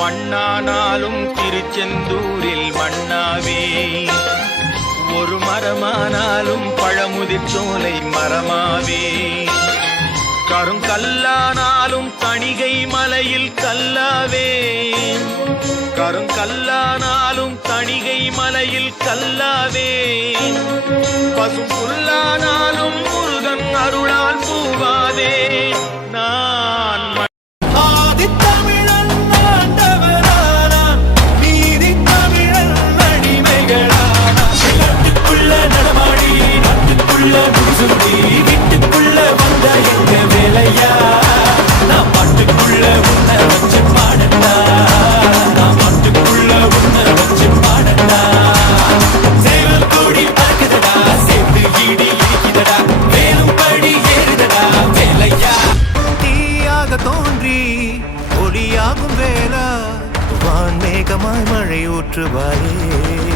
மண்ணானாலும் திருச்செந்தூரில் மண்ணாவே, ஒரு மரமானாலும் பழமுதிர் சோலை மரமாவே, கருங்கல்லானாலும் தணிகை மலையில் கல்லாவே, கருங்கல்லானாலும் தணிகை மலையில் கல்லாவே, பசும் புல்லானாலும் முருகன் அருளால் பூவாவே. நான் வீட்டுக்குள்ள வந்த எங்க வேலையா, நான் பாட்டுக்குள்ள உன்னை வச்சு பாடட்டா, நான் பாட்டுக்குள்ள உன்னை வச்சு பாடட்டா. சேவல் கூடி பறக்குதடா, சேர்த்து ஈடி இடிக்குதடா, மேலும் படி ஏறுதடா வேலையா. தீயாக தோன்றி ஒளியாகும் வேளா, வான்மேகமாய் மழை ஊற்றுவாயே.